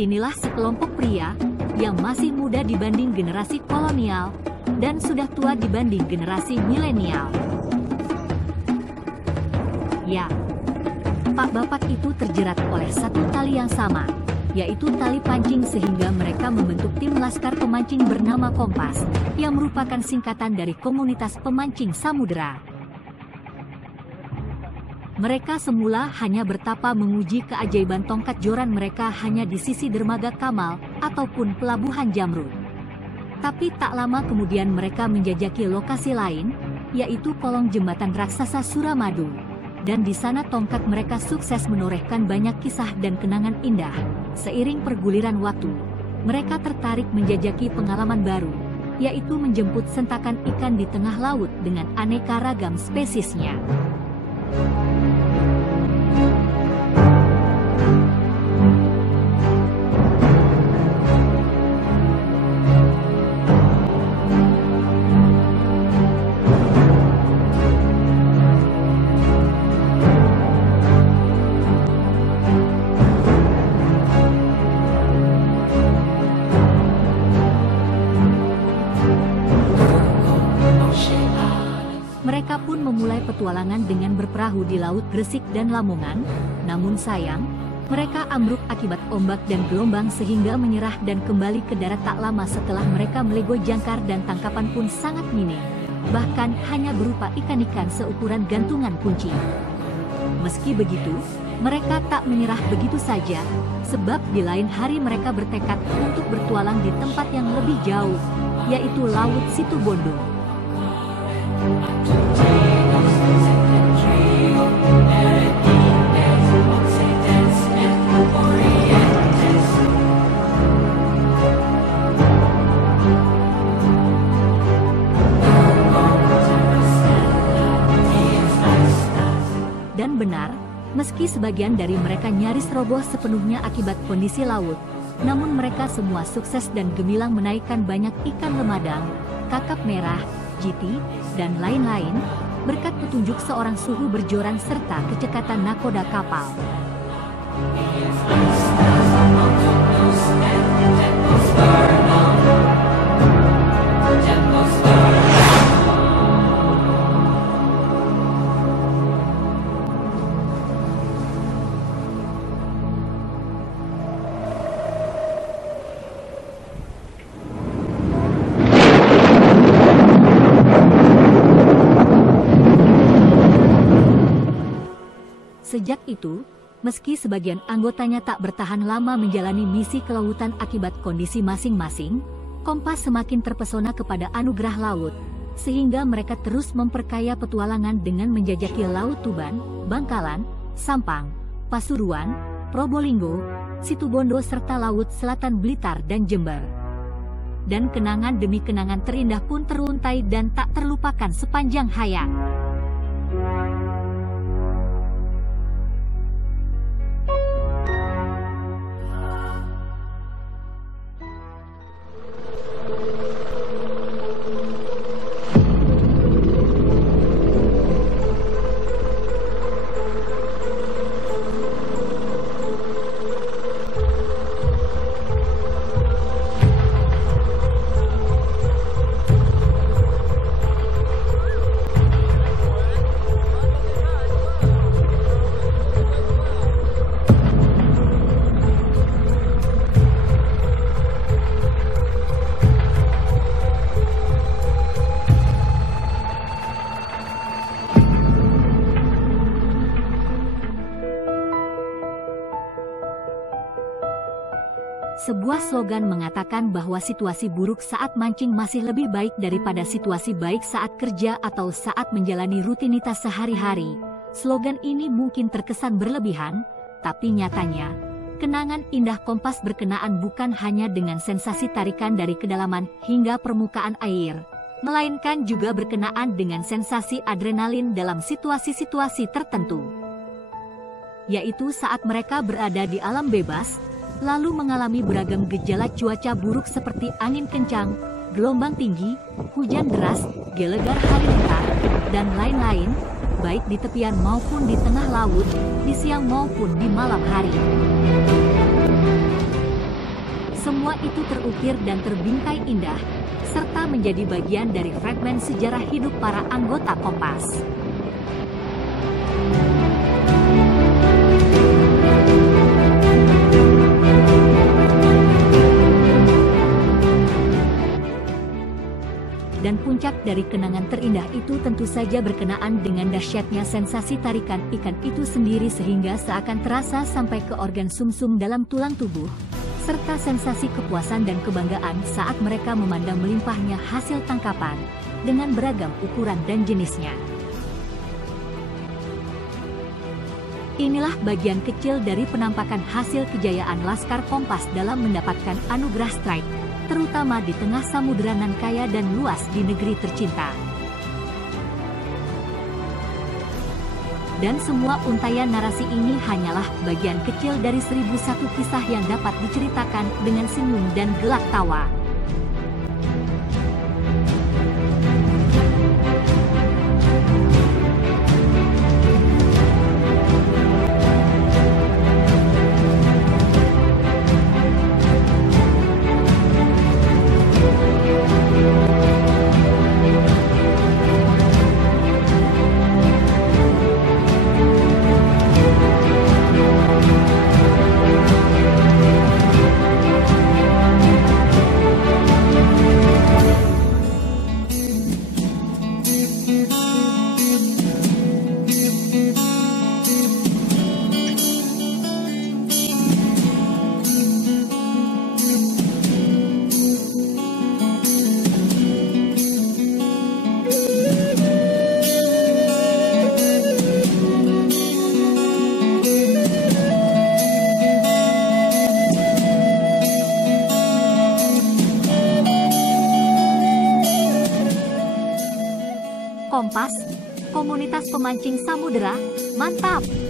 Inilah sekelompok pria yang masih muda dibanding generasi kolonial dan sudah tua dibanding generasi milenial. Ya, Pak Bapak itu terjerat oleh satu tali yang sama, yaitu tali pancing, sehingga mereka membentuk tim laskar pemancing bernama Kompas, yang merupakan singkatan dari Komunitas Pemancing Samudera. Mereka semula hanya bertapa menguji keajaiban tongkat joran mereka hanya di sisi dermaga Kamal ataupun pelabuhan Jamrud. Tapi tak lama kemudian mereka menjajaki lokasi lain, yaitu kolong jembatan raksasa Suramadu. Dan di sana tongkat mereka sukses menorehkan banyak kisah dan kenangan indah. Seiring perguliran waktu, mereka tertarik menjajaki pengalaman baru, yaitu menjemput sentakan ikan di tengah laut dengan aneka ragam spesiesnya. Mereka pun memulai petualangan dengan berperahu di Laut Gresik dan Lamongan, namun sayang, mereka ambruk akibat ombak dan gelombang sehingga menyerah dan kembali ke darat tak lama setelah mereka melego jangkar, dan tangkapan pun sangat minim, bahkan hanya berupa ikan-ikan seukuran gantungan kunci. Meski begitu, mereka tak menyerah begitu saja, sebab di lain hari mereka bertekad untuk bertualang di tempat yang lebih jauh, yaitu Laut Situbondo. Dan benar, meski sebagian dari mereka nyaris roboh sepenuhnya akibat kondisi laut, namun mereka semua sukses dan gemilang menaikkan banyak ikan lemadang, kakap merah, jiti, dan lain-lain, berkat petunjuk seorang suhu berjoran serta kecekatan nakoda kapal. Sejak itu, meski sebagian anggotanya tak bertahan lama menjalani misi kelautan akibat kondisi masing-masing, Kompas semakin terpesona kepada anugerah laut, sehingga mereka terus memperkaya petualangan dengan menjajaki Laut Tuban, Bangkalan, Sampang, Pasuruan, Probolinggo, Situbondo serta Laut Selatan Blitar dan Jember. Dan kenangan demi kenangan terindah pun teruntai dan tak terlupakan sepanjang hayat. Sebuah slogan mengatakan bahwa situasi buruk saat mancing masih lebih baik daripada situasi baik saat kerja atau saat menjalani rutinitas sehari-hari. Slogan ini mungkin terkesan berlebihan, tapi nyatanya, kenangan indah Kompas berkenaan bukan hanya dengan sensasi tarikan dari kedalaman hingga permukaan air, melainkan juga berkenaan dengan sensasi adrenalin dalam situasi-situasi tertentu. Yaitu saat mereka berada di alam bebas, lalu mengalami beragam gejala cuaca buruk seperti angin kencang, gelombang tinggi, hujan deras, gelegar halilintar, dan lain-lain, baik di tepian maupun di tengah laut, di siang maupun di malam hari. itu terukir dan terbingkai indah, serta menjadi bagian dari fragmen sejarah hidup para anggota Kompas. Dan puncak dari kenangan terindah itu tentu saja berkenaan dengan dahsyatnya sensasi tarikan ikan itu sendiri sehingga seakan terasa sampai ke organ sumsum dalam tulang tubuh, serta sensasi kepuasan dan kebanggaan saat mereka memandang melimpahnya hasil tangkapan dengan beragam ukuran dan jenisnya. Inilah bagian kecil dari penampakan hasil kejayaan Laskar Kompas dalam mendapatkan anugerah Strike, terutama di tengah samudera nan kaya dan luas di negeri tercinta. Dan semua untaian narasi ini hanyalah bagian kecil dari 1001 kisah yang dapat diceritakan dengan senyum dan gelak tawa. Kompas, komunitas pemancing samudera, mantap!